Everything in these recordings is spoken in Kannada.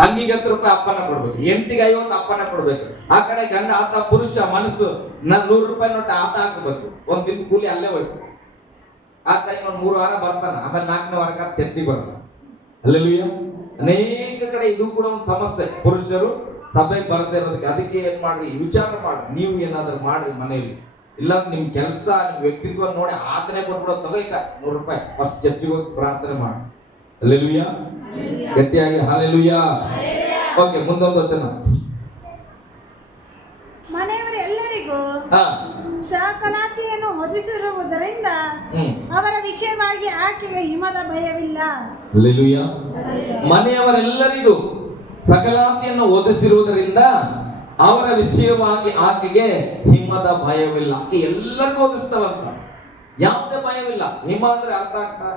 ತಂಗಿಗೆ 10 ರೂಪಾಯಿ ಅಪ್ಪನ ಕೊಡ್ಬೇಕು, ಹೆಂಡತಿಗೆ 50 ಅಪ್ಪನ ಕೊಡ್ಬೇಕು. ಆ ಕಡೆ ಗಂಡ ಆತ ಪುರುಷ ಮನಸ್ಸು 100 ರೂಪಾಯಿ ನೋಟ ಆತ ಹಾಕಬೇಕು. ಒಂದ್ ದಿನ ಕೂಲಿ ಅಲ್ಲೇ ಹೋಯ್ತು. ಆತ ಇನ್ನೊಂದು 3 ವಾರ ಬರ್ತಾನ, ಆಮೇಲೆ 4ನೇ ವಾರಕ್ಕೆ ಚರ್ಚಿಗೆ ಬರೋಣ. ಅಲ್ಲೆಲ್ಲೂಯ್ಯ. ಅನೇಕ ಕಡೆ ಇದು ಕೂಡ ಒಂದು ಸಮಸ್ಯೆ, ಪುರುಷರು ಸಭೆಗೆ ಬರದೇ ಇರೋದಕ್ಕೆ. ಅದಕ್ಕೆ ಏನ್ ಮಾಡ್ರಿ, ವಿಚಾರ ಮಾಡ್ರಿ, ನೀವು ಏನಾದ್ರೂ ಮಾಡ್ರಿ ಮನೆಯಲ್ಲಿ. ಇಲ್ಲ ನಿಮ್ ಕೆಲಸ ನಿಮ್ ವ್ಯಕ್ತಿತ್ವ ನೋಡಿ ಆತನೇ ಕೊಟ್ಬಿಡೋದು, ತಗೋಯ್ಕ 100 ರೂಪಾಯಿ ಫಸ್ಟ್ ಚರ್ಚಿಗೆ ಹೋಗಿ ಪ್ರಾರ್ಥನೆ ಮಾಡಿ. ಅಲ್ಲೆಲ್ಲೂಯ್ಯ. ಗಟ್ಟಿಯಾಗಿ ಹಾಲೆಲೂಯ್ಯ. ಓಕೆ, ಮುಂದೊಂದು ವಚನ. ಮನೆಯವರೆಲ್ಲರಿಗೂ ಸಕಲಾತಿಯನ್ನು ಹೊದಿಸಿರುವುದರಿಂದ ಅವರ ವಿಷಯವಾಗಿ ಆಕೆಗೆ ಹಿಮದ ಭಯವಿಲ್ಲ. ಅಲ್ಲೆಲ್ಲೂಯ್ಯ. ಮನೆಯವರೆಲ್ಲರಿಗೂ ಸಕಲಾತಿಯನ್ನು ಒದಿಸಿರುವುದರಿಂದ ಅವರ ವಿಷಯವಾಗಿ ಆಕೆಗೆ ಹಿಮದ ಭಯವಿಲ್ಲ. ಆಕೆ ಎಲ್ಲರಿಗೂ ಒದಿಸ್ತಾಳಂತ, ಯಾವುದೇ ಭಯವಿಲ್ಲ. ಹಿಮ ಅಂದ್ರೆ ಅರ್ಥ ಆಗ್ತಾ,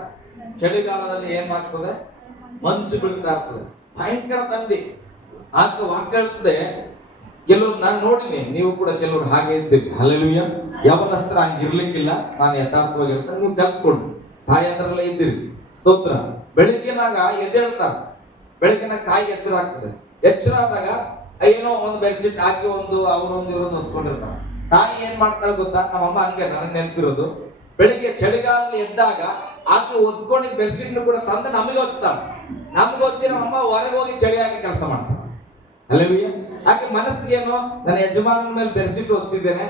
ಚಳಿಗಾಲದಲ್ಲಿ ಏನಾಗ್ತದೆ, ಮಂಚು ಬೀಳ್ತಾ ಇರ್ತದೆ, ಭಯಂಕರ ತಂಡಿ. ಆಕೆ ವಾಕ್ಯ ಹೇಳ್ತದೆ, ಕೆಲವ್ರು ನಾನು ನೋಡಿನಿ, ನೀವು ಕೂಡ ಕೆಲವ್ರು ಹಾಗೆ ಇದ್ದೀರಿ. ಹಲ್ಲೆಲೂಯ್ಯ. ಯವನಸ್ತ್ರ ಹಂಗಿರ್ಲಿಕ್ಕಿಲ್ಲ, ನಾನು ಯಥಾರ್ಥವಾಗಿ ಹೇಳ್ತೇನೆ, ನೀವು ಕಲ್ತ್ಕೊಂಡು ತಾಯಂದ್ರಲ್ಲೇ ಇದ್ದೀರಿ. ಸ್ತೋತ್ರ. ಬೆಳಿಗ್ಗೆನಾಗ ಎದ್ದೇಳ್ತಾರೆ, ಬೆಳಿಗ್ಗೆನಾಗ ತಾಯಿಗೆ ಎಚ್ಚರ ಆಗ್ತದೆ. ಎಚ್ಚರ ಆದಾಗ ಏನೋ ಒಂದು ಬೆಡ್ಶೀಟ್ ಹಾಕಿ ಒಂದು ಅವರೊಂದು ಇವರೊಂದು ಹೊಸ್ಕೊಂಡಿರ್ತಾರೆ. ತಾಯಿ ಏನ್ ಮಾಡ್ತಾಳೆ ಗೊತ್ತಾ, ನಮ್ಮಮ್ಮ ಹಂಗೆ ನನಗೆ ನೆನಪಿರೋದು, ಬೆಳಿಗ್ಗೆ ಚಳಿಗಾಲದಲ್ಲಿ ಎದ್ದಾಗ ಆಕೆ ಒದ್ಕೊಂಡಿದ್ದ ಬೆಡ್ಶೀಟ್ ಕೂಡ ತಂದು ನಮಗೆ ಹೊಚ್ತಾಳೆ. ನಮ್ಗೆ ಹೊಚ್ಚಿ ನಮ್ಮಮ್ಮ ಹೊರಗೆ ಹೋಗಿ ಚಳಿ ಹಾಕಿ ಕೆಲಸ ಮಾಡ್ತಾಳೆ. ಅಲ್ಲೆಲ್ಲೂಯ್ಯ. ಆಕೆ ಮನಸ್ಸಿಗೇನು, ನನ್ನ ಯಜಮಾನನ ಮೇಲೆ ಬೆಡ್ಶೀಟ್ ಹೊಸಿದ್ದೇನೆ,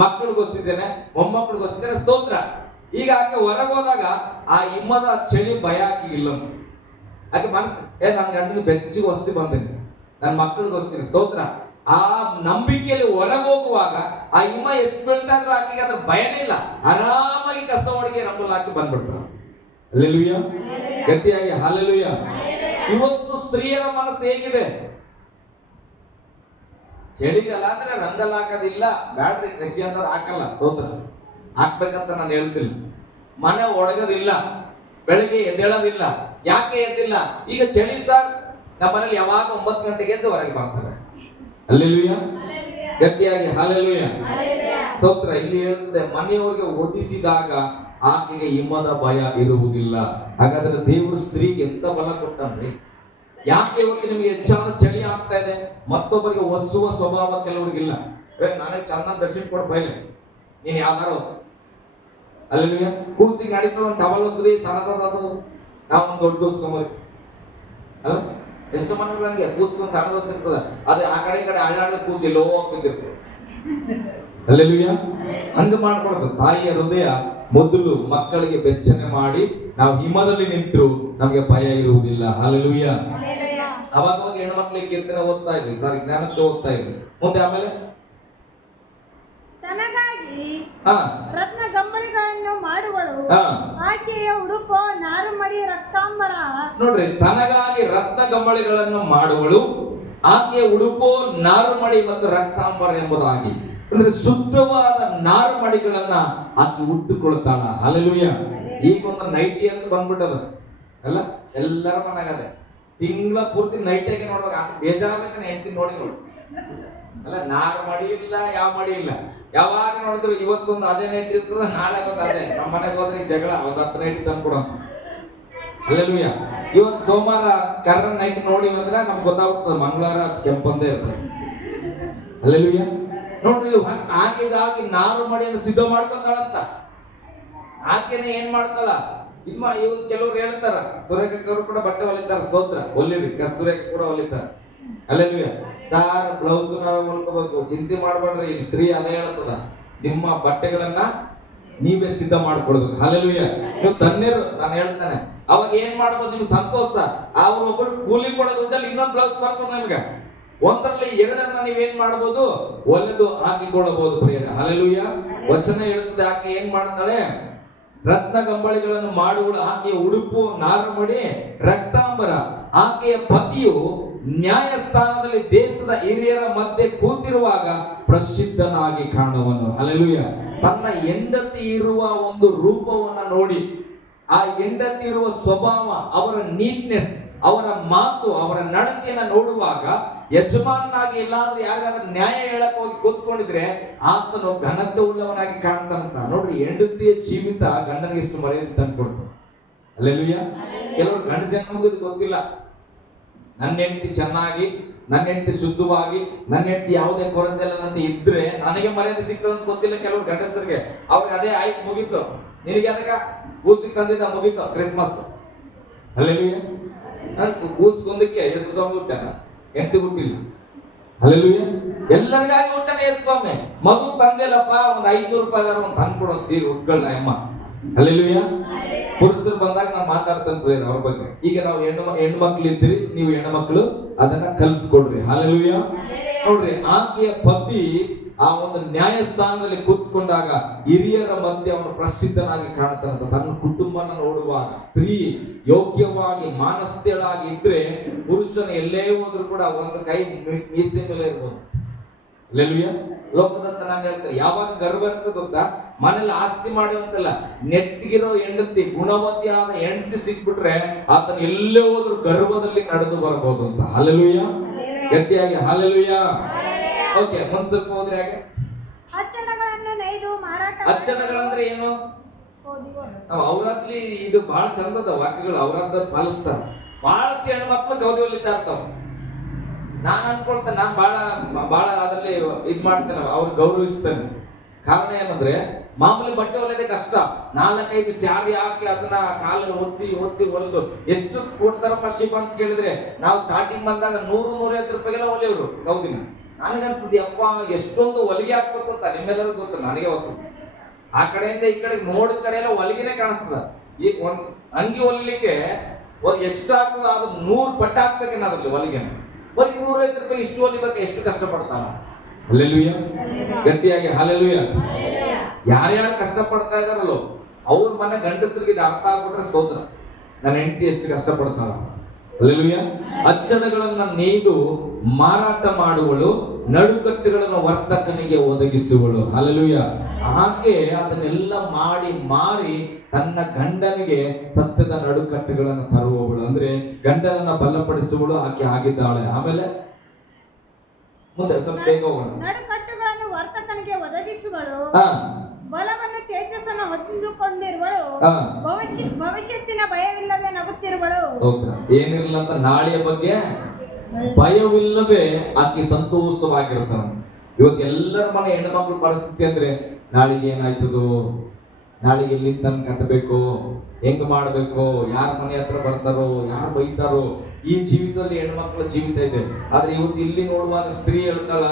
ಮಕ್ಕಳಿಗೆ ಹೊಸಿದ್ದೇನೆ, ಮೊಮ್ಮಕ್ಕಳಿಗೆ ಹೊಸಿದ್ದೇನೆ. ಸ್ತೋತ್ರ. ಈಗ ಆಕೆ ಹೊರಗೆ ಹೋದಾಗ ಆ ಹಿಮದ ಚಳಿ ಭಯ ಆಕೆಗಿಲ್ಲ. ಆಕೆ ಮನಸ್ಸು, ನನ್ನ ಗಂಡನ ಬೆಚ್ಚಿಗೆ ಹೊಸಿ ಬಂದೇನೆ, ನನ್ನ ಮಕ್ಕಳಿಗೆ ಹೊಸ್ತೀನಿ. ಸ್ತೋತ್ರ. ಆ ನಂಬಿಕೆಯಲ್ಲಿ ಹೊರಗೆ ಹೋಗುವಾಗ ಆ ಹಿಮ ಎಷ್ಟು ಬೀಳ್ತಾ ಇದ್ರು ಆಕೆಗೆ ಅದ್ರ ಭಯನೇ ಇಲ್ಲ. ಆರಾಮಾಗಿ ಕಸ ಹೊಡಿಗೆ ರಂಗೋಲಿ ಹಾಕಿ ಬಂದ್ಬಿಡ್ತಾರೆ. ಹಲ್ಲೆಲೂಯ್ಯ. ಗಟ್ಟಿಯಾಗಿ ಹಲ್ಲೆಲೂಯ್ಯ. ಇವತ್ತು ಸ್ತ್ರೀಯರ ಮನಸ್ಸು ಹೇಗಿದೆ? ಚಳಿಗಾಲ ಅಂದ್ರೆ ರಂಗಲ್ ಹಾಕೋದಿಲ್ಲ, ಬ್ಯಾಟ್ರಿ ಕೃಷಿ ಅಂದ್ರೆ ಹಾಕಲ್ಲ. ಸ್ತೋತ್ರ. ಹಾಕ್ಬೇಕಂತ ನಾನು ಹೇಳ್ತಿಲ್ಲ. ಮನೆ ಒಡಗೋದಿಲ್ಲ, ಬೆಳಿಗ್ಗೆ ಎದ್ದೇಳೋದಿಲ್ಲ. ಯಾಕೆ ಎದ್ದಿಲ್ಲ? ಈಗ ಚಳಿ ಸರ್, ನಮ್ಮ ಮನೇಲಿ ಯಾವಾಗ 9 ಗಂಟೆಗೆ ಎದ್ದು ಹೊರಗೆ ಬರ್ತಾರೆ. ಹಲ್ಲೆಲೂಯ್ಯ. ಗಟ್ಟಿಯಾಗಿ ಹಲ್ಲೆಲೂಯ್ಯ. ಸ್ತೋತ್ರ. ಇಲ್ಲಿ ಹೇಳ್ತದೆ, ಮನೆಯವರಿಗೆ ಒದಿಸಿದಾಗ ಆಕೆಗೆ ಹಿಮದ ಭಯ ಇರುವುದಿಲ್ಲ. ಹಾಗಾದ್ರೆ ದೇವರು ಸ್ತ್ರೀಗೆ ಎಂತ ಬಲ ಕೊಟ್ಟನ್ರಿ? ಯಾಕೆ ಇವತ್ತು ನಿಮಗೆ ಹೆಚ್ಚಾದ ಚಳಿ ಆಗ್ತಾ ಇದೆ? ಮತ್ತೊಬ್ಬರಿಗೆ ಒಸುವ ಸ್ವಭಾವ ಕೆಲವರಿಗಿಲ್ಲ. ನಾನೇ ಚೆನ್ನಾಗಿ ಬೆಡ್ಶೀಟ್ ಕೊಟ್ಟು ಬಯಲೆ, ನೀನ್ ಯಾವ್ದಾರ ಹೊಸ ಅಲ್ಲೆಲ್ಲೂಯ್ಯ. ಕೂಸಿಗೆ ನಡೀತದ ಒಂದು ಟವಲ್ ಹೊಸ್ರಿ, ಸಣ್ಣದದು, ನಾವೊಂದು ದೊಡ್ಡ ಕೂಸ್ಕೊಂಬರಿ ಅಲ್ಲ. ಎಷ್ಟು ಮನೆಗಳಿಗೆ ಕೂಸ್ಕೊಂಡು ಸಣ್ಣ ದೋಸ್ತ ಇರ್ತದ, ಅದು ಆ ಕಡೆ ಈ ಕಡೆ ಅಳ್ಳಾಡಿದ ಕೂಸಿ ಲೋ ಬಿದ್ದಿರ್ತದೆ. ಅಲ್ಲೆಲ್ಲೂಯ್ಯ. ಹಂಗ ಮಾಡ್ಕೊಡೋದು. ತಾಯಿಯ ಹೃದಯ ಮೊದಲು ಮಕ್ಕಳಿಗೆ ಬೆಚ್ಚನೆ ಮಾಡಿ, ನಾವು ಹಿಮದಲ್ಲಿ ನಿಂತರು ನಮಗೆ ಭಯ ಇರುವುದಿಲ್ಲ. ಹಲ್ಲೆಲೂಯ್ಯ. ಅವಾಗ ಹೆಣ್ಮಕ್ಳಿಗೆ ಕೀರ್ತನೆ ಓದ್ತಾ ಇದ್ವಿ, ಸಾರಿ ಜ್ಞಾನಕ್ಕೆ ಓದ್ತಾ ಇದ್ವಿ. ಮುಂದೆ ಆಮೇಲೆ ತನಗಾಗಿ ರತ್ನ ಗಂಬಳಿಗಳನ್ನು ಮಾಡುವಳು, ಆಕೆಯ ಉಡುಪು ನಾರುಮಡಿ ರಕ್ತಾಂಬರ. ನೋಡ್ರಿ, ತನಗಾಗಿ ರತ್ನ ಗಂಬಳಿಗಳನ್ನು ಮಾಡುವಳು, ಆಕೆಯ ಉಡುಪು ನಾರುಮಡಿ ಮತ್ತು ರಕ್ತಾಂಬರ ಎಂಬುದಾಗಿ. ಅಂದ್ರೆ ಶುದ್ಧವಾದ ನಾರುಮಡಿಗಳನ್ನ ಆಕೆ ಉಟ್ಟುಕೊಳ್ತಾಳ. ಹಲ್ಲೆಲೂಯ್ಯ. ಈಗ ಒಂದು ನೈಟಿ ಅಂತ ಬಂದ್ಬಿಟ್ಟದ ಅಲ್ಲ, ಎಲ್ಲರ ಮನೆಗದೆ. ತಿಂಗಳ ಪೂರ್ತಿ ನೈಟಿಗೆ ನೋಡ್ಬೇಕು, ಆಕೆ ಬೇಜಾರಾಗತ್ತೆ. ಹೆಂಡತಿ ನೋಡಿ ಅಲ್ಲ, ನಾರು ಮಡಿ ಇಲ್ಲ, ಯಾವ ಮಡಿ ಇಲ್ಲ. ಯಾವಾಗ ನೋಡಿದ್ರು ಇವತ್ತೊಂದು ಅದೇ ನೈಟ್ ಇರ್ತದ, ನಾಳೆ ಒಂದು ಅದೇ. ನಮ್ಮ ಮನೆಗೆ ಹೋದ್ರೆ ಜಗಳ, ಅವ್ರ 10 ನೈಟ್ ತಂದ್ಕೊಡ. ಹಲ್ಲೆಲೂಯ್ಯ. ಇವತ್ತು ಸೋಮವಾರ ಕರ್ರ ನೈಟ್ ನೋಡಿ ಬಂದ್ರೆ ನಮ್ಗೆ ಗೊತ್ತಾಗ್ತದೆ, ಮಂಗಳವಾರ ಕೆಂಪಂದೇ ಇರ್ತದೆ. ಹಲ್ಲೆಲೂಯ್ಯ. ನೋಡ್ರಿ, ಆಕೆಗಾಗಿ ನಾರು ಮಡಿಯನ್ನು ಸಿದ್ಧ ಮಾಡ್ಕೊಂತಾಳಂತ. ಆಕೆನೆ ಏನ್ ಮಾಡ್ತಾಳ, ಇವ್ ಕೆಲವ್ರು ಹೇಳ್ತಾರ, ಸುರೇಖರು ಕೂಡ ಬಟ್ಟೆ ಹೊಲಿತಾರ. ಸ್ತೋತ್ರ. ಹೊಲಿರಿ, ಕಸ್ತೂರೇಖ ಕೂಡ ಹೊಲಿತಾರ. ಅಲ್ಲೆಲ್ಲೂಯ್ಯ. ಸಾರ್ ಬ್ಲೌಸ್ ನಾವೇ ಹೊಲ್ಕೋಬೇಕು, ಚಿಂತೆ ಮಾಡ್ಬೇಡ್ರಿ. ಈ ಸ್ತ್ರೀ ಅದೇ ಹೇಳ್ತದ, ನಿಮ್ಮ ಬಟ್ಟೆಗಳನ್ನ ನೀವೇ ಸಿದ್ಧ ಮಾಡ್ಕೊಡ್ಬೇಕು. ಹಲ್ಲೆಲೂಯ್ಯ. ನೀವು ಧನ್ಯರು. ನಾನು ಹೇಳ್ತಾನೆ, ಅವಾಗ ಏನ್ ಮಾಡ್ಬೋದು, ನಿಮ್ಗೆ ಸಂತೋಷ. ಅವ್ರೊಬ್ರು ಕೂಲಿ ಕೊಡೋ ದುಡ್ಡಲ್ಲಿ ಇನ್ನೊಂದು ಬ್ಲೌಸ್ ಬರ್ತದೆ ನಿಮ್ಗೆ. ಒಂದರಲ್ಲಿ ಎರಡನ್ನ ನೀವೇನ್ ಮಾಡ್ಬೋದು, ಒಲೆದು ಹಾಕಿಕೊಳ್ಳಬಹುದು ಪ್ರಿಯರೇ. ಹಲ್ಲೆಲೂಯ್ಯ. ವಚನ ಹೇಳ್ತದೆ, ಆಕೆ ಏನ್ ಮಾಡ್ತಾಳೆ, ರತ್ನ ಗಂಬಳಿಗಳನ್ನು ಮಾಡುವಳು, ಆಕೆಯ ಉಡುಪು ನಾರುಮಡಿ ರಕ್ತಾಂಬರ. ಆಕೆಯ ಪತಿಯು ನ್ಯಾಯಸ್ಥಾನದಲ್ಲಿ ದೇಶದ ಹಿರಿಯರ ಮಧ್ಯೆ ಕೂತಿರುವಾಗ ಪ್ರಸಿದ್ಧನಾಗಿ ಕಾಣುವನು. ಹಲ್ಲೆಲೂಯ್ಯ. ತನ್ನ ಹೆಂಡತಿ ಇರುವ ಒಂದು ರೂಪವನ್ನ ನೋಡಿ, ಆ ಹೆಂಡತಿ ಇರುವ ಸ್ವಭಾವ, ಅವರ ನೀಟ್ನೆಸ್, ಅವರ ಮಾತು, ಅವರ ನಡತೆಯನ್ನ ನೋಡುವಾಗ ಯಜಮಾನಾಗಿ ಎಲ್ಲಾದ್ರೂ ಯಾರಿಗಾದ್ರೂ ನ್ಯಾಯ ಹೇಳಕ್ ಹೋಗಿ ಕೂತ್ಕೊಂಡಿದ್ರೆ ಆತನು ಘನತೆ ಉಳ್ಳವನಾಗಿ ಕಾಣ್ತಾನಂತ. ನೋಡ್ರಿ, ಹೆಂಡತಿಯ ಜೀವಿತ ಗಂಡನಿಗೆ ಎಷ್ಟು ಮರ್ಯಾದೆ ತಂದು ಕೊಡ್ತಾನೆ. ಹಲ್ಲೆಲೂಯ್ಯ. ಕೆಲವರು ಗಂಡ ಜನ್ಮಗೂ ಇದು ಗೊತ್ತಿಲ್ಲ, ನನ್ನ ಹೆಂಡತಿ ಚೆನ್ನಾಗಿ, ನನ್ನ ಹೆಂಡತಿ ಶುದ್ಧವಾಗಿ, ನನ್ನ ಹೆಂಡತಿ ಯಾವುದೇ ಕೊರತೆ ಇಲ್ಲದಂತೆ ಇದ್ರೆ ನನಗೆ ಮರ್ಯಾದೆ ಸಿಗ್ತದೆ ಅಂತ ಗೊತ್ತಿಲ್ಲ ಕೆಲವರು ಗಂಡಸರಿಗೆ. ಅವ್ರಿಗೆ ಅದೇ ಆಯ್ತು, ಮುಗೀತು. ನಿನಗೆ ಅದಕ್ಕೆ ಕೂಸಿಗೆ ತಂದಿದ್ದ, ಮುಗೀತು ಕ್ರಿಸ್ಮಸ್. ಹಲ್ಲೆಲೂಯಾ. ಕೂಸ್ಕೊಂದಕ್ಕೆ ಯೇಸು ಸ್ವಾಮಿ ಹುಟ್ಟಾನ, ಹೆಂಡತಿ ಹುಟ್ಟಿಲ್ಲ. ಹಲ್ಲೆಲೂಯಾ. ಎಲ್ಲರಿಗಾಗಿ ಹುಟ್ಟಾನ ಯೇಸು ಸ್ವಾಮಿ. ಮಗು ತಂದಿಲ್ಲಪ್ಪ, ಒಂದು 500 ರೂಪಾಯಿ ಒಂದು ತಂದು ಕೊಡೋ ಸೀರೆ ಉಟ್ಕೊಳ್ಳ ಅಮ್ಮ. ಹಲ್ಲೆಲೂಯಾ. ಪುರುಷರು ಬಂದಾಗ ನಾವು ಮಾತಾಡ್ತೇನೆ ಅವ್ರ ಬಗ್ಗೆ. ಈಗ ನಾವು ಹೆಣ್ಣು ಮಕ್ಳು ಇದ್ದೀರಿ, ನೀವು ಹೆಣ್ಣು ಮಕ್ಕಳು ಅದನ್ನ ಕಲ್ತ್ಕೊಡ್ರಿ. ಹಲ್ಲೆಲೂಯಾ. ನೋಡ್ರಿ, ಆಕೆಯ ಪತಿ ಆ ಒಂದು ನ್ಯಾಯಸ್ಥಾನದಲ್ಲಿ ಕೂತ್ಕೊಂಡಾಗ ಹಿರಿಯರ ಮಧ್ಯೆ ಅವನು ಪ್ರಸಿದ್ಧನಾಗಿ ಕಾಣ್ತಾನಂತ. ತನ್ನ ಕುಟುಂಬನ ನೋಡುವಾಗ ಸ್ತ್ರೀ ಯೋಗ್ಯವಾಗಿ ಮಾನಸ್ಥಳಾಗಿ ಇದ್ರೆ ಪುರುಷನ ಎಲ್ಲೇ ಹೋದ್ರು ಕೂಡ ಒಂದು ಕೈ ಮೀಸೆ ಮೇಲೆ ಇರ್ಬೋದು. ಹಲ್ಲೆಲೂಯಾ. ಲೋಕದಂತ ನಾನು ಹೇಳ್ತೇನೆ, ಯಾವಾಗ ಗರ್ವ ಇರ್ತದೆ ಗೊತ್ತಾ? ಮನೇಲಿ ಆಸ್ತಿ ಮಾಡುವಂತಲ್ಲ, ನೆಟ್ಟಿಗಿರೋ ಹೆಂಡತಿ, ಗುಣವತಿಯಾದ ಹೆಂಡತಿ ಸಿಕ್ಬಿಟ್ರೆ ಆತನ ಎಲ್ಲೇ ಹೋದ್ರು ಗರ್ವದಲ್ಲಿ ನಡೆದು ಬರಬಹುದು ಅಂತ. ಹಲ್ಲೆಲೂಯಾ. ಗಟ್ಟಿಯಾಗಿ ಹಲ್ಲೆಲೂಯಾ. ಓಕೆ, ಮುಂದೆ ಸ್ವಲ್ಪ ಹೋದ್ರೆ ಹಾಗೆ. ಅಚ್ಚಣಗಳನ್ನು ನೇಯ್ದು ಮಾರಾಟ. ಅಚ್ಚಣಗಳಂದ್ರೆ ಏನು? ನಾವು ಅವರಾದ್ಲಿ ಇದು ಬಹಳ ಚಂದದ ವಾಕ್ಯಗಳು, ಅವರಾದ್ರು ಪಾಲಿಸ್ತಾರ. ಬಹಳಷ್ಟು ಹೆಣ್ಮಕ್ಳು ಕೌದಿ ಹೊಲಿತಾ ಇರ್ತಾವ. ನಾನು ಅನ್ಕೊಳ್ತೇನೆ, ನಾನು ಬಹಳ ಅದರಲ್ಲಿ ಇದ್ ಮಾಡ್ತೇನೆ, ಅವ್ರು ಗೌರವಿಸ್ತೇನೆ. ಕಾರಣ ಏನಂದ್ರೆ, ಮಾಮೂಲಿ ಬಟ್ಟೆ ಹೊಲಿಯೋದೇ ಕಷ್ಟ. 4-5 ಸ್ಯಾರಿ ಹಾಕಿ ಅದನ್ನ ಕಾಲಲ್ಲಿ ಒತ್ತಿ ಹೊಲಿದು ಎಷ್ಟು ಕೊಡ್ತಾರಪ್ಪ ಶಿಪ್ ಅಂತ ಕೇಳಿದ್ರೆ, ನಾವು ಸ್ಟಾರ್ಟಿಂಗ್ ಬಂದಾಗ 100-150 ರೂಪಾಯಿಗೆಲ್ಲ ಹೊಲಿಯೋರು ಗೌದಿನ. ನನಗನ್ಸುತ್ತೆ, ಅಪ್ಪ ಎಷ್ಟೊಂದು ಹೊಲಿಗೆ ಹಾಕ್ಬೇಕು ಅಂತ. ನಿಮ್ಮೆಲ್ಲರಿಗೂ ಗೊತ್ತು, ನನಗೆ ಹೊಸ. ಆ ಕಡೆಯಿಂದ ಈ ಕಡೆ ನೋಡಿದ ಕಡೆ ಎಲ್ಲ ಹೊಲಿಗೆನೆ ಕಾಣಿಸ್ತದ. ಈಗ ಒಂದು ಅಂಗಿ ಹೊಲಿಲಿಕ್ಕೆ ಎಷ್ಟು ಆಗ್ತದ, ಅದು 100 ಪಟ್ಟ ಹಾಕ್ಬೇಕೇನ ಅದ್ರಲ್ಲಿ ಹೊಲಿಗೆ. 150 ರೂಪಾಯಿ ಇಷ್ಟು ಹೊಲಿಬೇಕು, ಎಷ್ಟು ಕಷ್ಟ ಪಡ್ತಾನ. ಹಲ್ಲೆಲೂಯಾ. ಗಟ್ಟಿಯಾಗಿ ಹಲ್ಲೆಲೂಯಾ. ಯಾರ್ಯಾರು ಕಷ್ಟ ಪಡ್ತಾ ಇದಾರಲ್ಲೋ ಅವ್ರ ಮನೆ ಗಂಡಸರಿಗೆ ಇದು ಅರ್ಥ ಆಗ್ಬಿಟ್ರೆ ಸ್ತೋತ್ರ. ನನ್ನ ಹೆಂಡತಿ ಎಷ್ಟು ಕಷ್ಟ ಪಡ್ತಾಳ. ಹಲ್ಲೆಲೂಯಾ. ಅಚ್ಚಣೆಗಳನ್ನ ನೇಯ್ದು ಮಾರಾಟ ಮಾಡುವಳು, ನಡುಕಟ್ಟುಗಳನ್ನು ವರ್ತಕನಿಗೆ ಒದಗಿಸುವಳು. ಹಲ್ಲೆಲೂಯಾ. ಹಾಗೆ ಅದನ್ನೆಲ್ಲ ಮಾರಿ ತನ್ನ ಗಂಡನಿಗೆ ಸತ್ಯದ ನಡುಕಟ್ಟುಗಳನ್ನು ತರುವವಳು, ಅಂದ್ರೆ ಗಂಡನನ್ನ ಬಲಪಡಿಸುವಳು ಆಕೆ ಆಗಿದ್ದಾಳೆ. ಆಮೇಲೆ ಮುಂದೆ ಸ್ವಲ್ಪ ಬೇಗ ಹೋಗೋಣ. ನಡುಕಟ್ಟುಗಳನ್ನು ವರ್ತಕನಿಗೆ ಒದಗಿಸುವಳು, ಬಲವನ್ನು ತೇಜಸ್ಸನ್ನು ಹೊಂದಿಕೊಂಡಿರುವಳು, ಭವಿಷ್ಯತ್ತಿನ ಭಯವಿಲ್ಲದೆ ನಗುತ್ತಿರುವಳು. ಏನಿರಲ್ಲ ಅಂತ ನಾಳೆಯ ಬಗ್ಗೆ ಭಯವಿಲ್ಲದೆ ಆಕೆ ಸಂತೋಷವಾಗಿರ್ತಾನೆ. ಇವತ್ತು ಎಲ್ಲರ ಮನೆ ಹೆಣ್ಮಕ್ಳ ಪರಿಸ್ಥಿತಿ ಅಂದ್ರೆ, ನಾಳೆಗೆ ಏನಾಯ್ತದೋ, ನಾಳೆಗೆ ಎಲ್ಲಿ ತನಕ ಕಟ್ಟಬೇಕು, ಹೆಂಗ್ ಮಾಡ್ಬೇಕು, ಯಾರ ಮನೆ ಹತ್ರ ಬರ್ತಾರೋ, ಯಾರು ಬೈತಾರೋ, ಈ ಜೀವಿತದಲ್ಲಿ ಹೆಣ್ಮಕ್ಳ ಜೀವಿತ ಇದೆ. ಆದ್ರೆ ಇವತ್ತು ಇಲ್ಲಿ ನೋಡುವಾಗ ಸ್ತ್ರೀ ಹೇಳ್ತಾಳ,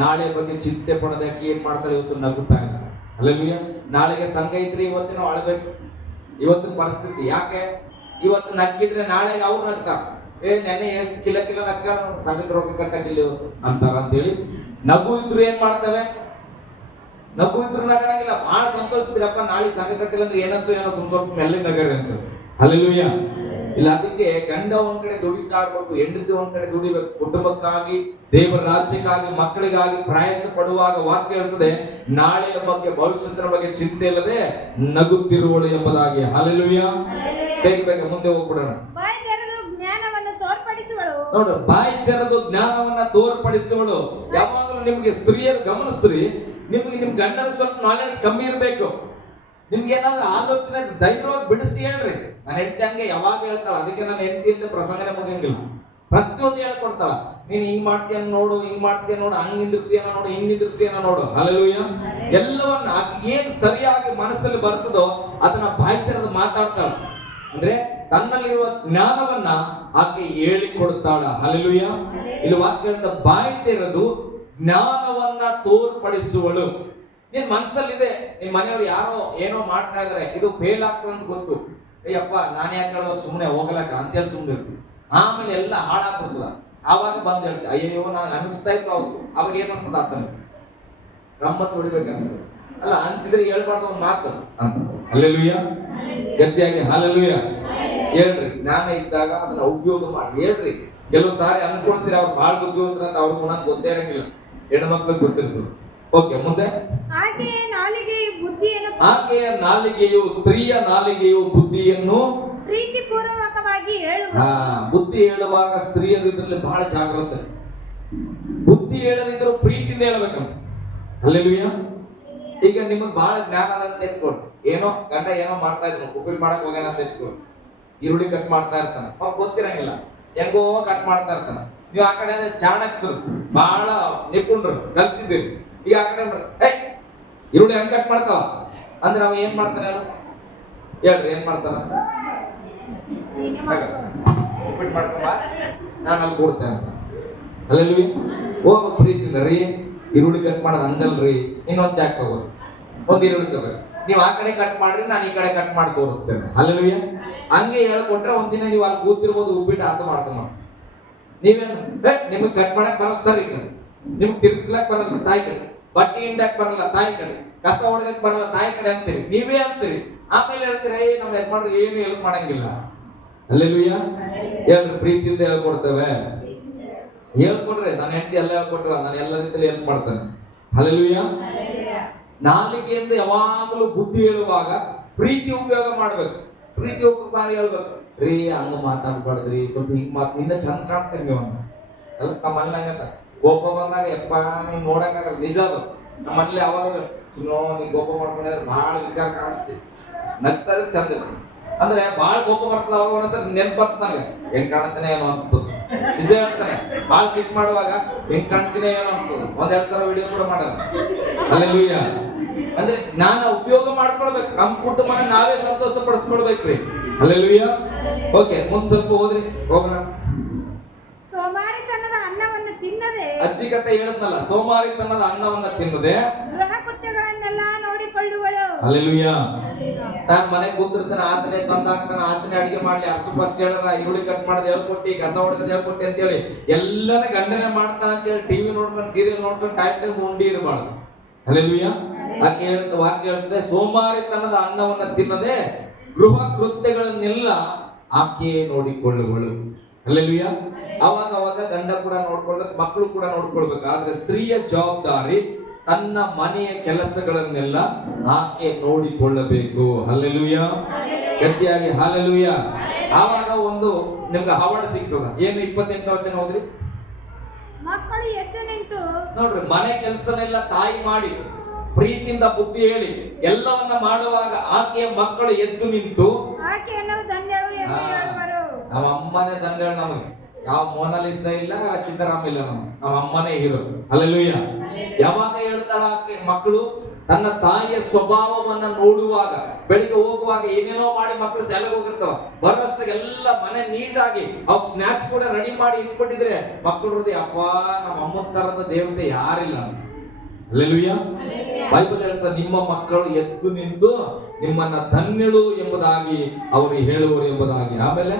ನಾಳೆ ಬಗ್ಗೆ ಚಿಂತೆ ಪಡೋದಕ್ಕೆ ಏನ್ ಮಾಡ್ತಾಳೆ, ಇವತ್ತು ನಗುತ್ತಾ ಇಲ್ಲ. ಹಲ್ಲೆಲೂಯಾ. ನಾಳೆಗೆ ಸಂಘ ಇದ್ರೆ ಇವತ್ತಿನ ಅಳಬೇಕು. ಇವತ್ತಿನ ಪರಿಸ್ಥಿತಿ ಯಾಕೆ? ಇವತ್ತು ನಗ್ಗಿದ್ರೆ ನಾಳೆ ಅವ್ರು ನಗ್ತಾರ. ನೆನ್ನೆ ಎಷ್ಟು ಕಿಲ ನಕ್ಕ ಸಂಘಕ್ಕೆ ರೊಕ್ಕ ಕಟ್ಟಕ್ಕಿಲ್ಲ ಇವತ್ತು ಅಂತಾರ ಅಂತೇಳಿ. ನಗು ಇದ್ರು ಏನ್ ಮಾಡ್ತೇವೆ? ನಗು ಇದ್ರು ನಗರಂಗಿಲ್ಲ. ಬಹಳ ಸಂತೋಷಿದ್ರಪ್ಪ, ನಾಳೆ ಸಂಘ ಕಟ್ಟಿಲ್ಲ ಅಂದ್ರೆ ಏನಂತ ಏನೋ ಸ್ವಲ್ಪ ಮೆಲ್ಲಿ ನಗರಿ ಅಂತ. ಹಲ್ಲೆಲೂಯಾ. ಇಲ್ಲ, ಅದಕ್ಕೆ ಗಂಡ ಒಂದ್ ಕಡೆ ದುಡಿತಾ ಇರ್ಬೇಕು, ಹೆಂಡತಿ ಒಂದ್ ಕಡೆ ದುಡಿಬೇಕು. ಕುಟುಂಬಕ್ಕಾಗಿ, ದೇವರ ರಾಜ್ಯಕ್ಕಾಗಿ, ಮಕ್ಕಳಿಗಾಗಿ ಪ್ರಯಾಸ ಪಡುವಾಗ ವಾಕ್ಯ ಹೇಳ್ತದೆ, ನಾಳೆಯ ಬಗ್ಗೆ, ಭವಿಷ್ಯದ ಬಗ್ಗೆ ಚಿಂತೆ ಇಲ್ಲದೆ ನಗುತ್ತಿರುವಳು ಎಂಬುದಾಗಿ. ಹಲ್ಲೆಲೂಯಾ. ಬೇಗ ಮುಂದೆ ಹೋಗ್ಬಿಡೋಣ. ನೋಡು, ಬಾಯಿ ತೆರೆದು ಜ್ಞಾನವನ್ನ ತೋರ್ಪಡಿಸುವಳು. ಯಾವಾಗಲೂ ನಿಮ್ಗೆ ಸ್ತ್ರೀಯರು ಗಮನಿಸ್ರಿ, ನಿಮ್ಗೆ ನಿಮ್ ಗಂಡನ ಸ್ವಲ್ಪ ನಾಲೆಡ್ಜ್ ಕಮ್ಮಿ ಇರ್ಬೇಕು. ನಿಮ್ಗೆ ಏನಾದ್ರೂ ಆಲೋಚನೆ ಧೈರ್ಯವಾಗಿ ಬಿಡಿಸಿ ಹೇಳ್ರಿ. ನನ್ನ ಹೆಂಡತಿ ಹಂಗೆ ಯಾವಾಗ ಹೇಳ್ತಾಳ, ಅದಕ್ಕೆ ನನ್ನ ಹೆಂಡತಿ ಅಂತ ಪ್ರಸಂಗನೇ ಮುಗಿಯಂಗಿಲ್ಲ. ಪ್ರತಿಯೊಂದು ಹೇಳ್ಕೊಡ್ತಾಳ. ನೀನ್ ಹಿಂಗ್ ಮಾಡ್ತೀಯ ನೋಡು, ಹಿಂಗ್ ಮಾಡ್ತೀಯ ನೋಡು, ಹಂಗ್ ನಿಂದಿರ್ತೀಯ ನೋಡು, ಹಿಂಗ್ ನಿಂದಿರ್ತೀಯ ನೋಡು. ಹಲ್ಲೆಲೂಯಾ. ಎಲ್ಲವನ್ನ ಏನ್ ಸರಿಯಾಗಿ ಮನಸ್ಸಲ್ಲಿ ಬರ್ತದೋ ಅದನ್ನ ಬಾಯಿ ತೆರೆದು ಮಾತಾಡ್ತಾಳ. ಅಂದ್ರೆ ತನ್ನಲ್ಲಿರುವ ಜ್ಞಾನವನ್ನ ಆಕೆ ಹೇಳಿಕೊಡ್ತಾಳ. ಹಲ್ಲೆಲೂಯಾ. ಇಲ್ಲಿ ವಾಕ್ಯ ಹೇಳ್ತಾ, ಬಾಯಿ ತೆರೆದು ಜ್ಞಾನವನ್ನ ತೋರ್ಪಡಿಸುವಳು. ನಿನ್ ಮನ್ಸಲ್ಲಿದೆ, ನಿನ್ ಮನೆಯವರು ಯಾರೋ ಏನೋ ಮಾಡ್ತಾ ಇದಾರೆ, ಇದು ಫೇಲ್ ಆಗ್ತದೆ ಅಂತ ಗೊತ್ತು. ಅಯ್ಯಪ್ಪ ನಾನು ಯಾಕೆ ಹೇಳೋದು, ಸುಮ್ಮನೆ ಹೋಗ್ಲಕ್ಕ ಅಂತೇಳಿ ಸುಮ್ಮನೆ ಇರ್ತೀವಿ. ಆಮೇಲೆ ಎಲ್ಲ ಹಾಳಾಗ್ಬಿಡ್ತದ. ಆವಾಗ ಬಂದ್ ಹೇಳ್ತೀವಿ, ಅಯ್ಯೋ ನಾನು ಅನಿಸ್ತಾ ಇತ್ತು ಅವ್ರು. ಅವಾಗ ಏನ್ ಅನ್ಸ್ತದ ಆತನ ಗಮ್ಮತ್ ಹೊಡಿಬೇಕನ್ಸ್ತದೆ. ಅಲ್ಲ, ಅನ್ಸಿದ್ರೆ ಹೇಳ್ಬಾರ್ದು ಒಂದು ಮಾತು ಅಂತ. ಹಲ್ಲೆಲೂಯಾ. ಗಟ್ಟಿಯಾಗಿ ಹಲ್ಲೆಲೂಯಾ ಹೇಳ್ರಿ. ಜ್ಞಾನ ಇದ್ದಾಗ ಅದನ್ನ ಉಪಯೋಗ ಮಾಡಿ ಹೇಳ್ರಿ. ಕೆಲವು ಸಾರಿ ಅನ್ಕೊಳ್ತೀರಿ ಅವ್ರು ಬಹಳ ಬುದ್ಧಿವಂತರ ಅಂತ, ಅವ್ರಿಗೆ ಮುನ್ನ ಗೊತ್ತೇ ಇರಂಗಿಲ್ಲ. ಹೆಣ್ಮಕ್ಳಿಗೆ ಗೊತ್ತಿರ್ತದೆ. ಓಕೆ, ಮುಂದೆ. ಆಕೆಯ ನಾಲಿಗೆಯು, ಸ್ತ್ರೀಯ ನಾಲಿಗೆಯು ಬುದ್ಧಿಯನ್ನು ಪ್ರೀತಿಪೂರ್ವಕವಾಗಿ ಹೇಳುವುದು. ಬುದ್ಧಿ ಹೇಳುವಾಗ ಸ್ತ್ರೀಯರು ಇದ್ರಲ್ಲಿ ಬಹಳ ಜಾಗ್ರತೆ. ಬುದ್ಧಿ ಹೇಳದಿದ್ರು ಪ್ರೀತಿಯಿಂದ ಹೇಳ್ಬೇಕಂತ. ಹಲ್ಲೆಲೂಯಾ. ಈಗ ನಿಮಗ್ ಬಹಳ ಜ್ಞಾನ ಅದಂತ ಇಟ್ಕೊಂಡು, ಏನೋ ಗಂಡ ಏನೋ ಮಾಡ್ತಾ ಇದ್ರು, ಉಪ್ಪಿಟ್ಟು ಮಾಡಕ್ ಹೋಗ್ಯಾನ ಅಂತ ಇಟ್ಕೊಂಡು, ಈರುಳ್ಳಿ ಕಟ್ ಮಾಡ್ತಾ ಇರ್ತಾನೆ, ಅವ್ರು ಗೊತ್ತಿರಂಗಿಲ್ಲ. ಹೆಂಗೋ ಕಟ್ ಮಾಡ್ತಾ ಇರ್ತಾನ. ನೀವು ಆ ಕಡೆ ಚಾಣಕ್ಯರು, ಬಹಳ ನಿಪುಣರು, ಕಲ್ತಿದ್ದೀರಿ. ಈಗ ಆ ಕಡೆ ಈರುಳ್ಳಿ ಹೆಂಗ್ ಕಟ್ ಮಾಡ್ತಾವ ಅಂದ್ರೆ ಅವ ಏನ್ ಮಾಡ್ತಾನೆ ಹೇಳ್ರಿ, ಏನ್ ಮಾಡ್ತಾನ? ಉಪ್ಪಿಟ್ಟು ಮಾಡ್ಕೊಂಬ, ನಾನು ಅಲ್ಲಿ ಕೊಡ್ತೇನೆ ಅಂತ. ಅಲ್ಲಲ್ವಿ ಹೋಗ ಪ್ರೀತಿಯಿಂದ ರೀ ಈರುಳ್ಳಿ ಕಟ್ ಮಾಡೋದು ಹಂಗಲ್ರಿ, ಇನ್ನೊಂದು ಚಾಕ್ ತಗೋರಿ, ಒಂದು ಈರುಳ್ಳಿ ತಗೋರಿ, ನೀವು ಆ ಕಡೆ ಕಟ್ ಮಾಡ್ರಿ, ನಾನು ಈ ಕಡೆ ಕಟ್ ಮಾಡಿ ತೋರಿಸ್ತೇನೆ. ಅಲ್ಲಲ್ವಿ ಹಂಗೆ ಹೇಳ್ಕೊಟ್ರೆ ಒಂದಿನ ನೀವು ಅಲ್ಲಿ ಕೂತಿರ್ಬೋದು, ಉಪ್ಪಿಟ್ಟು ಆತ ಮಾಡ್ಕೊಂಬ. ನೀವೇನು ನಿಮಗೆ ಕಟ್ ಮಾಡಕ್ ಬರಲ್ಲ ಸರ್, ಈ ಕಡೆ ನಿಮ್ಗೆ ತಿರ್ಗಿಸ್ಲಕ್ ಬರಲ್ಲ ತಾಯಿ ಕಡೆ, ಬಟ್ಟೆ ಹಿಂಡಕ್ ಬರಲ್ಲ ತಾಯಿ ಕಡೆ, ಕಸ ಹೊಡ್ಗಕ್ ಬರಲ್ಲ ತಾಯಿ ಕಡೆ ಅಂತೀರಿ, ನೀವೇ ಅಂತೀರಿ. ಆಮೇಲೆ ಹೇಳ್ತೀರಿ ನಮ್ಮ ಯಜಮಾನ್ರು ಏನು ಹೆಲ್ಪ್ ಮಾಡಂಗಿಲ್ಲ. ಅಲ್ಲೆಲ್ಲೂಯ್ಯ ಹೇಳ್ರಿ, ಪ್ರೀತಿಯಿಂದ ಹೇಳ್ಕೊಡ್ತೇವೆ. ಹೇಳ್ಕೊಡ್ರಿ, ನನ್ನ ಹೆಂಡತಿ ಎಲ್ಲ ಹೇಳ್ಕೊಟ್ರ, ನಾನು ಎಲ್ಲ ರೀತಿಯಲ್ಲಿ ಹೆಲ್ಪ್ ಮಾಡ್ತೇನೆ. ಅಲ್ಲೆಲ್ಲೂಯ್ಯ. ನಾಲಿಗೆಯಿಂದ ಯಾವಾಗಲೂ ಬುದ್ಧಿ ಹೇಳುವಾಗ ಪ್ರೀತಿ ಉಪಯೋಗ ಮಾಡ್ಬೇಕು. ಪ್ರೀತಿ ಉಪಯೋಗ ಮಾಡಿ ಹೇಳ್ಬೇಕು, ರೀ ಹಂಗ ಮಾತಾಡ್ಬಾರ್ದ್ರಿ, ಸ್ವಲ್ಪ ಹಿಂಗ್ ನಿನ್ನ ಚಂದ ಕಾಣ್ತೇನೆ ನೀವು ಅಂತ. ಅಲ್ಲ ನಮ್ಮಲ್ಲಿ ಹಂಗಂತ ಕೋಪ ಬಂದಾಗ ಯಪ್ಪ ನೀವ್ ನೋಡಕ್ಕಾಗಲ್ಲ, ನಿಜ ಅದು. ನಮ್ಮಲ್ಲಿ ಅವಾಗ ನೀನ್ ಕೋಪ ಮಾಡ್ಕೊಂಡಿದ್ರೆ ಬಹಳ ವಿಕಾರ ಕಾಣಿಸ್ತೀವಿ, ನಗ್ತದ್ರೆ ಚಂದ. ಅಂದ್ರೆ ಬಹಳ ಕೋಪ ಬರ್ತದ, ಅವಾಗ ಒಂದ್ಸರಿ ನೆನ್ಪು ಬರ್ತ ನನಗೆ, ಹೆಂಗ್ ಕಾಣ್ತಾನೆ ಏನೋ ಅನ್ಸ್ತದ. ನಿಜ ಹೇಳ್ತಾನೆ, ಬಹಳ ಸಿಟ್ ಮಾಡುವಾಗ ಹೆಂಗ್ ಕಾಣ್ತೀನಿ ಏನೋ ಅನ್ಸ್ತದ. 1-2 ಸಲ ವಿಡಿಯೋ ಕೂಡ ಮಾಡೋಣ. ಅಲ್ಲೆಲ್ಲೂಯ್ಯ. ಅಂದ್ರೆ ನಾನು ಉಪಯೋಗ ಮಾಡ್ಕೊಳ್ಬೇಕು, ನಮ್ಮ ಕುಟುಂಬನ ನಾವೇ ಸಂತೋಷ ಪಡಿಸ್ಕೊಳ್ಬೇಕ್ರಿ. ಅಲ್ಲೆಲ್ಲೂಯ್ಯ. ಓಕೆ, ಮುಂದ್ ಸ್ವಲ್ಪ ಹೋದ್ರಿ, ಹೋಗೋಣ. ಸೋಮಾರಿತನದ ಅನ್ನವನ್ನು ತಿನ್ನದೆ, ಅಜ್ಜಿ ಕತೆ ಹೇಳದ್ನಲ್ಲ, ಸೋಮಾರಿತನದ ಅನ್ನವನ್ನ ತಿನ್ನದೆ ಗೃಹ ಕೃತ್ಯಗಳನ್ನೆಲ್ಲ ನೋಡಿಕೊಳ್ಳುವಳು. ಅಲ್ಲೆಲ್ಲೂಯ್ಯ. ನಾನ್ ಮನೆಗೆ ಕೂತಿರ್ತಾನೆ, ಆತನೇ ತಂದಾಕ್ತಾನೆ, ಆತನೇ ಅಡಿಗೆ ಮಾಡ್ಲಿ, ಅಷ್ಟು ಫಸ್ಟ್ ಹೇಳದ, ಈರುಳ್ಳಿ ಕಟ್ ಮಾಡೋದು ಹೇಳ್ಕೊಟ್ಟಿ, ಕಸ ಹೊಡೆದ್ ಹೇಳ್ಕೊಟ್ಟಿ ಅಂತ ಹೇಳಿ ಎಲ್ಲನ ಗಂಡನೆ ಮಾಡ್ತಾನ ಅಂತ ಹೇಳಿ ಟಿವಿ ನೋಡ್ಕೊಂಡು ಸೀರಿಯಲ್ ನೋಡ್ಕೊಂಡು ಟೈಮ್ ಉಂಡಿ ಇರಬಾರ್ದು. ಅಲ್ಲೆಲ್ಲೂಯ್ಯ. ಆಕೆ ಹೇಳುತ್ತೆ, ವಾಕ್ಯ ಹೇಳುತ್ತೆ, ಸೋಮಾರಿತನದ ಅನ್ನವನ್ನ ತಿನ್ನದೆ ಗೃಹ ಕೃತ್ಯಗಳನ್ನೆಲ್ಲ ಆಕೆಯೇ ನೋಡಿಕೊಳ್ಳುವಳು. ಅಲ್ಲೆಲ್ಲೂಯ್ಯ. ಅವಾಗ ಗಂಡ ಕೂಡ ನೋಡ್ಕೊಳ್ಬೇಕು, ಮಕ್ಕಳು ಕೂಡ ನೋಡ್ಕೊಳ್ಬೇಕು. ಆದ್ರೆ ಸ್ತ್ರೀಯ ಜವಾಬ್ದಾರಿ ತನ್ನ ಮನೆಯ ಕೆಲಸಗಳನ್ನೆಲ್ಲ ಆಕೆ ನೋಡಿಕೊಳ್ಳಬೇಕು. ಹಲ್ಲೆಲೂಯಾ. ಗಟ್ಟಿಯಾಗಿ ಹಲ್ಲೆಲೂಯಾ. ಆವಾಗ ಒಂದು ನಿಮ್ಗೆ ಅವಾರ್ಡ್ ಸಿಗ್ತದ. ಏನು 28ನೇ ವಚನ ಹೋದ್ರಿ? ಮಕ್ಕಳು ಎದ್ದು ನಿಂತು ನೋಡ್ರಿ, ಮನೆ ಕೆಲಸನೆಲ್ಲ ತಾಯಿ ಮಾಡಿ ಪ್ರೀತಿಯಿಂದ ಬುದ್ಧಿ ಹೇಳಿ ಎಲ್ಲವನ್ನ ಮಾಡುವಾಗ ಆಕೆಯ ಮಕ್ಕಳು ಎದ್ದು ನಿಂತು ಆಕೆಯನ್ನು ಧನ್ಯಳು ಎಂದು ಹೇಳುವರು. ನಮ್ಮ ಅಮ್ಮನೇ ಧನ್ಯಳು. ನಮಗೆ ಯಾವ ಮೋನಾಲಿಸಾ ಇಲ್ಲ, ಚಿತ್ತರಾಮ್ ಇಲ್ಲ, ನಮ್ಮ ಅಮ್ಮನೇ ಹೀರೋ. ಹಲ್ಲೆಲೂಯಾ. ಯಾವಾಗ ಹೇಳ್ತಾಳ ಆಕೆ ಮಕ್ಕಳು ತನ್ನ ತಾಯಿಯ ಸ್ವಭಾವವನ್ನ ನೋಡುವಾಗ, ಬೆಳಿಗ್ಗೆ ಹೋಗುವಾಗ ಏನೇನೋ ಮಾಡಿ ಮಕ್ಕಳು ಶಾಲೆಗೆ ಹೋಗಿರ್ತಾವ, ಬರೋಷ್ಟಾಗ ಎಲ್ಲ ಮನೆ ನೀಟಾಗಿ ಅವ್ರು ಸ್ನಾಕ್ಸ್ ಕೂಡ ರೆಡಿ ಮಾಡಿ ಇಟ್ಕೊಂಡಿದ್ರೆ ಮಕ್ಕಳು ಹೃದಯ, ಅಪ್ಪ ನಮ್ಮ ಅಮ್ಮನ ತರದ ದೇವತೆ ಯಾರಿಲ್ಲ. ಹಲ್ಲೆಲೂಯಾ. ಬೈಬಲ್ ಹೇಳ್ತಾ, ನಿಮ್ಮ ಮಕ್ಕಳು ಎದ್ದು ನಿಂತು ನಿಮ್ಮನ್ನ ಧನ್ಯಳು ಎಂಬುದಾಗಿ ಅವರು ಹೇಳುವರು ಎಂಬುದಾಗಿ. ಆಮೇಲೆ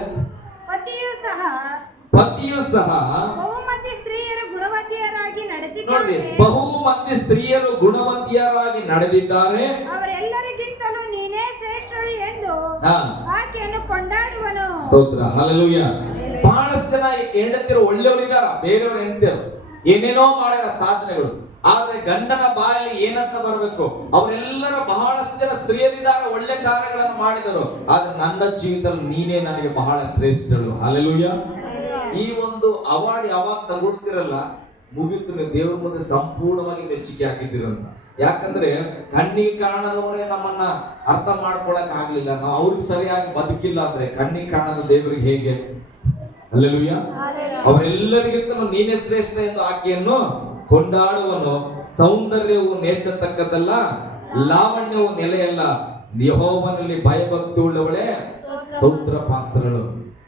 ಪತಿಯು ಸಹ ಬಹುಮಂದಿ ಸ್ತ್ರೀಯರು ಗುಣವತಿಯರಾಗಿ ನೋಡ್ರಿ, ನಡೆದಿದ್ದಾರೆ. ಬಹುಮಂದಿ ಸ್ತ್ರೀಯರು ಗುಣವತಿಯರಾಗಿ ನಡೆದಿದ್ದಾರೆ, ಅವರೆಲ್ಲರಿಗಿಂತಲೂ ನೀನೇ ಶ್ರೇಷ್ಠಳು ಎಂದು ಆಕೆಯನ್ನು ಕೊಂಡಾಡುವನು. ಸ್ತೋತ್ರ. ಹಲ್ಲೆಲೂಯಾ. ಬಹಳಷ್ಟು ಜನ ಹೆಂಡತಿಯರು ಒಳ್ಳೆಯವರಿದಾರ, ಬೇರೆಯವ್ರ ಹೆಂಡತಿಯರು ಏನೇನೋ ಮಾಡ್ಯಾರ ಸಾಧನೆಗಳು, ಆದ್ರೆ ಗಂಡನ ಬಾಯಲ್ಲಿ ಏನಂತ ಬರಬೇಕು, ಅವರೆಲ್ಲರ ಬಹಳಷ್ಟು ಜನ ಸ್ತ್ರೀಯರಿದ್ದಾರೆ, ಒಳ್ಳೆ ಕಾರ್ಯಗಳನ್ನು ಮಾಡಿದರು, ಆದ್ರೆ ನನ್ನ ಜೀವಿತದಲ್ಲಿ ನೀನೇ ನನಗೆ ಬಹಳ ಶ್ರೇಷ್ಠಳು. ಹಲ್ಲೆಲೂಯಾ. ಈ ಒಂದು ಅವಾರ್ಡ್ ಯಾವಾಗ ತಗೊಳ್ತಿರಲ್ಲ, ಮುಗಿತು, ದೇವ್ರ ಮುಂದೆ ಸಂಪೂರ್ಣವಾಗಿ ಮೆಚ್ಚುಗೆ ಆಗಿದ್ದೀರಂತ. ಯಾಕಂದ್ರೆ ಕಣ್ಣಿಗೆ ಕಾಣದವರೇ ನಮ್ಮನ್ನ ಅರ್ಥ ಮಾಡ್ಕೊಳಕ್ ಆಗ್ಲಿಲ್ಲ, ನಾವು ಅವ್ರಿಗೆ ಸರಿಯಾಗಿ ಬದುಕಿಲ್ಲ ಅಂದ್ರೆ ಕಣ್ಣಿಗೆ ಕಾಣದ ದೇವರಿಗೆ ಹೇಗೆ? ಹಲ್ಲೆಲೂಯಾ. ಅವರೆಲ್ಲರಿಗಿಂತಲೂ ನೀನೇ ಶ್ರೇಷ್ಠ ಎಂದು ಆಕೆಯನ್ನು ಕೊಂಡಾಡುವನು. ಸೌಂದರ್ಯವು ನೇಚತಕ್ಕದ್ದಲ್ಲ, ಲಾವಣ್ಯವು ನೆಲೆಯಲ್ಲ, ಯೆಹೋವನಲ್ಲಿ ಭಯಭಕ್ತಿ ಉಳ್ಳವಳೇ ಸ್ತೋತ್ರ ಪಾತ್ರಗಳು.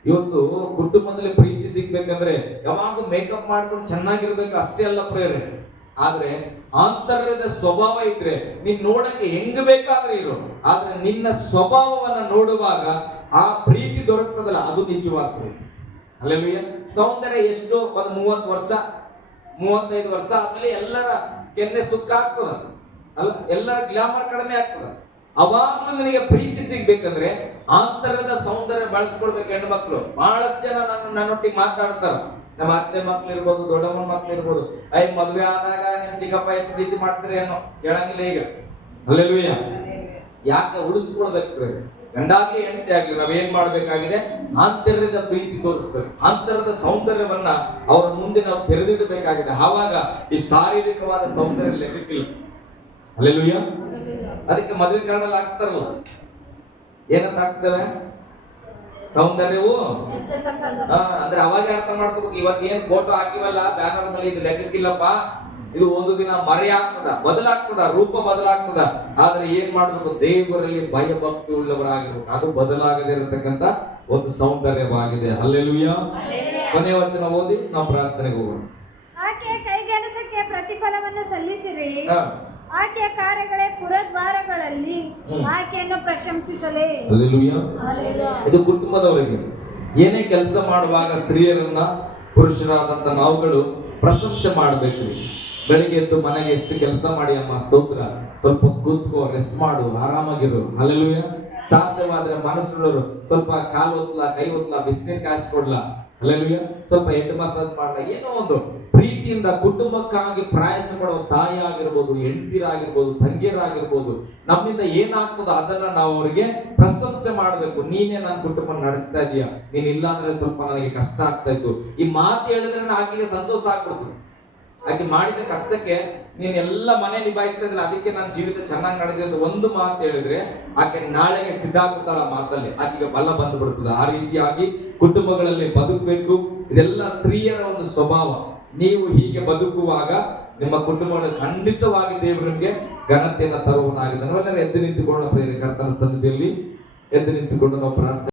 ಇವತ್ತು ಕುಟುಂಬದಲ್ಲಿ ಪ್ರೀತಿ ಸಿಗ್ಬೇಕಂದ್ರೆ ಯಾವಾಗ ಮೇಕಪ್ ಮಾಡ್ಕೊಂಡು ಚೆನ್ನಾಗಿರ್ಬೇಕು ಅಷ್ಟೇ ಅಲ್ಲ ಪ್ರೇರೆ, ಆದ್ರೆ ಆಂತರ್ಯದ ಸ್ವಭಾವ ಇದ್ರೆ ನೀನ್ ನೋಡಕ್ಕೆ ಹೆಂಗ್ ಬೇಕಾದ್ರೆ ಇರು, ಆದ್ರೆ ನಿನ್ನ ಸ್ವಭಾವವನ್ನ ನೋಡುವಾಗ ಆ ಪ್ರೀತಿ ದೊರಕ್ತದಲ್ಲ, ಅದು ನಿಜವಾದ ಪ್ರೀತಿ. ಅಲ್ಲೆಲ್ಲೂಯ್ಯ. ಸೌಂದರ್ಯ ಎಷ್ಟು, ಒಂದು 30 ವರ್ಷ 35 ವರ್ಷ ಆದ್ಮೇಲೆ ಎಲ್ಲರ ಕೆನ್ನೆ ಸುಕ್ಕ ಆಗ್ತದ ಅಲ್ಲ, ಎಲ್ಲರ ಗ್ಲಾಮರ್ ಕಡಿಮೆ ಆಗ್ತದ. ಅವಾಗ ನಿನಗೆ ಪ್ರೀತಿ ಸಿಗ್ಬೇಕಂದ್ರೆ ಆಂತರ್ಯದ ಸೌಂದರ್ಯ ಬಳಸ್ಕೊಳ್ಬೇಕು. ಹೆಣ್ಣು ಮಕ್ಕಳು ಬಹಳಷ್ಟು ಜನ ನನ್ನೊಟ್ಟಿಗೆ ಮಾತಾಡ್ತಾರ, ನಮ್ಮ ಅತ್ತೆ ಮಕ್ಳು ಇರ್ಬೋದು, ದೊಡ್ಡಮ್ಮನ ಮಕ್ಳು ಇರ್ಬೋದು, ಮದ್ವೆ ಆದಾಗ ನಿಮ್ ಚಿಕ್ಕಪ್ಪ ಎಷ್ಟು ಪ್ರೀತಿ ಮಾಡ್ತಾರೆ ಏನೋ ಕೇಳಂಗಿಲ್ಲ ಈಗ. ಹಲ್ಲೆಲೂಯಾ. ಯಾಕೆ? ಉಳಿಸ್ಕೊಳ್ಬೇಕು. ಗಂಡಾಗಿ ಹೆಂಡತಿ ಆಗಿ ನಾವೇನ್ ಮಾಡ್ಬೇಕಾಗಿದೆ? ಆಂತರ್ಯದ ಪ್ರೀತಿ ತೋರಿಸ್ಬೇಕು, ಆಂತರ್ಯದ ಸೌಂದರ್ಯವನ್ನ ಅವರ ಮುಂದೆ ನಾವು ತೆರೆದಿಡಬೇಕಾಗಿದೆ. ಆವಾಗ ಈ ಶಾರೀರಿಕವಾದ ಸೌಂದರ್ಯ ಲೆಕ್ಕಕ್ಕಿಲ್ಲ. ಹಲ್ಲೆಲೂಯಾ. ಅದಕ್ಕೆ ಮದುವೆ ಕಾರ್ಡಲ್ಲಿ ಹಾಕ್ಸ್ತಾರಲ್ಲ, ಏನಂತ ಹಾಕ್ಸ್ತೇವೆ? ಸೌಂದರ್ಯವು ಹೆಚ್ಚತಕ್ಕದ್ದು. ಅಂದ್ರೆ ಅವಾಗ ಅರ್ಥ ಮಾಡ್ಕೋಬೇಕು. ಇವತ್ತೇನ್ ಫೋಟೋ ಹಾಕಿವಲ್ಲ ಬ್ಯಾನರ್ ಮೇಲೆ, ಇದು ಲೆಕ್ಕಕ್ಕಿಲ್ಲಪ್ಪ, ಇದು ಒಂದು ದಿನ ಮರೆಯಾಗ್ತದ, ಬದಲಾಗ್ತದ, ರೂಪ ಬದಲಾಗ್ತದ. ಆದ್ರೆ ಏನ್ ಮಾಡ್ಬೇಕು? ದೇವರಲ್ಲಿ ಭಯ ಭಕ್ತಿ ಉಳ್ಳವರಾಗಿರ್ಬೇಕು. ಅದು ಬದಲಾಗದೇ ಇರತಕ್ಕಂತ ಒಂದು ಸೌಂದರ್ಯವಾಗಿದೆ. ಹಲ್ಲೆಲೂಯಾ. ಕೊನೆಯ ವಚನ ಓದಿ ನಾವು ಪ್ರಾರ್ಥನೆಗೆ ಹೋಗೋಣ. ಆಕೆಯ ಕೈಗೆಲಸಕ್ಕೆ ಪ್ರತಿಫಲವನ್ನು ಸಲ್ಲಿಸಿರಿ. ಹಾ. ಆಕೆಯ ಕಾರ್ಯಗಳೇ ಪುರದ್ವಾರಗಳಲ್ಲಿ ಆಕೆಯನ್ನು ಪ್ರಶಂಸಿಸಲೇ. ಹಲ್ಲೆಲೂಯಾ. ಇದು ಕುಟುಂಬದವರಿಗೆ ಏನೇ ಕೆಲಸ ಮಾಡುವಾಗ ಸ್ತ್ರೀಯರನ್ನ ಪುರುಷರಾದಂತ ನಾವುಗಳು ಪ್ರಶಂಸೆ ಮಾಡಬೇಕು. ಬೆಳಿಗ್ಗೆ ಎದ್ದು ಮನೆಗೆ ಎಷ್ಟು ಕೆಲಸ ಮಾಡಿ ಅಮ್ಮ, ಸ್ತೋತ್ರ, ಸ್ವಲ್ಪ ಹೊತ್ತು ಕೂತ್ಕೋ, ರೆಸ್ಟ್ ಮಾಡು, ಆರಾಮಾಗಿರು. ಹಲ್ಲೆಲೂಯಾ. ಸಾಧ್ಯವಾದ್ರೆ ಮನಸ್ಸುಳ್ಳವರು ಸ್ವಲ್ಪ ಕಾಲು ಒತ್ತಲ, ಕೈ ಒತ್ತಲ, ಬಿಸಿನೀರು ಕಾಯಿಸಿ ಕೊಡ್ಲ. ಹಲ್ಲೆಲೂಯಾ. ಸ್ವಲ್ಪ ಹೆಡ್ ಮಸಾಜ್ ಮಾಡ್ಲ. ಏನೋ ಒಂದು ಪ್ರೀತಿಯಿಂದ ಕುಟುಂಬಕ್ಕಾಗಿ ಪ್ರಯಾಸ ಪಡುವ ತಾಯಿ ಆಗಿರ್ಬೋದು, ಹೆಂಡತಿರಾಗಿರ್ಬೋದು, ತಂಗಿಯರಾಗಿರ್ಬೋದು, ನಮ್ಮಿಂದ ಏನಾಗ್ತದೋ ಅದನ್ನ ನಾವು ಅವರಿಗೆ ಪ್ರಶಂಸೆ ಮಾಡಬೇಕು. ನೀನೇ ನನ್ನ ಕುಟುಂಬ ನಡೆಸ್ತಾ ಇದೀಯ, ನೀನ್ ಇಲ್ಲ ಅಂದ್ರೆ ಸ್ವಲ್ಪ ನನಗೆ ಕಷ್ಟ ಆಗ್ತಾ ಇತ್ತು. ಈ ಮಾತು ಹೇಳಿದ್ರೆ ಆಕೆಗೆ ಸಂತೋಷ ಆಗ್ಬಿಡ್ತು. ಆಕೆ ಮಾಡಿದ ಕಷ್ಟಕ್ಕೆ ನೀನ್ ಎಲ್ಲ ಮನೆ ನಿಭಾಯಿಸ್ತಾ ಇದ್ದಿಲ್ಲ, ಅದಕ್ಕೆ ನನ್ನ ಜೀವಿತ ಚೆನ್ನಾಗಿ ನಡೆದಿದೆ ಅಂತ ಒಂದು ಮಾತು ಹೇಳಿದ್ರೆ ಆಕೆ ನಾಳೆಗೆ ಸಿದ್ಧಾಗ್ತಾಳ ಮಾತಲ್ಲಿ, ಆಕೆಗೆ ಬಲ ಬಂದು ಬಿಡುತ್ತದೆ. ಆ ರೀತಿಯಾಗಿ ಕುಟುಂಬಗಳಲ್ಲಿ ಬದುಕಬೇಕು. ಇದೆಲ್ಲ ಸ್ತ್ರೀಯರ ಒಂದು ಸ್ವಭಾವ. ನೀವು ಹೀಗೆ ಬದುಕುವಾಗ ನಿಮ್ಮ ಕುಟುಂಬಗಳು ಖಂಡಿತವಾಗಿ ದೇವರು ನಿಮಗೆ ಘನತೆಯನ್ನು ತರುವನಾಗಿದೆ. ನಾವೆಲ್ಲರೂ ಎದ್ದು ನಿಂತುಕೊಂಡು ಕರ್ತನ ಸನ್ನಿಧಿಯಲ್ಲಿ ಎದ್ದು ನಿಂತುಕೊಂಡು ನಾವು ಪ್ರಾರ್ಥನೆ